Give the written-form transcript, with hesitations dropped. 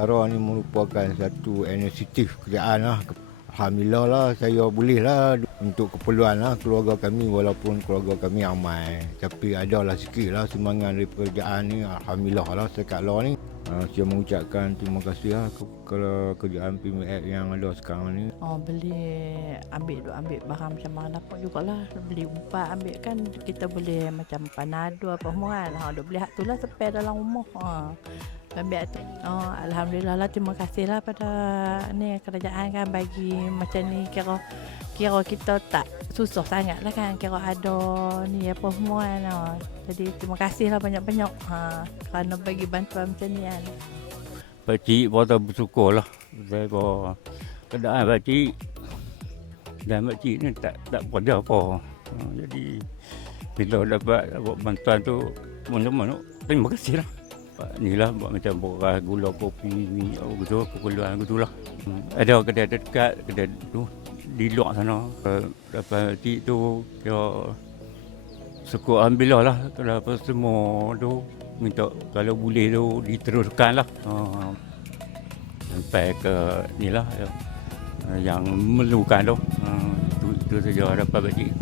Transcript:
Tara ni merupakan satu inisiatif kerajaan lah. Alhamdulillah lah saya boleh lah untuk keperluan lah keluarga kami, walaupun keluarga kami ramai. Tapi adalah sikit lah sumbangan dari kerajaan ni. Alhamdulillah lah setakat lah ni. Saya mengucapkan terima kasih lah kepada kerajaan PMF yang ada sekarang ni. Ambil barang macam mana dapat jugalah. Beli umpat ambil kan kita boleh macam panado apa semua kan. Duk beli hak tu lah spare dalam rumah. Ambil tu. Alhamdulillah lah, terima kasih lah pada ni kerajaan kan bagi macam ni, kira kita tak susah sangat lah kan, kira ada ni apa semua kan. Jadi terima kasih lah banyak-banyak kerana bagi bantuan macam ni kan. Pakcik pun tak bersyukur lah. Saya pun keadaan pakcik dan pakcik ni tak pada apa. Jadi bila dapat bantuan tu mana-mana terima kasih lah. Ni lah buat macam beras, gula, kopi, minyak gitu, keperluan gitu lah. Ada kedai dekat, kedai tu di luar sana. Dapat pakcik tu kira syukur alhamdulillah lah. Kalau apa semua tu minta kalau boleh tu diteruskan lah. Sampai ke ni lah yang memerlukan tu. Itu saja dapat pakcik.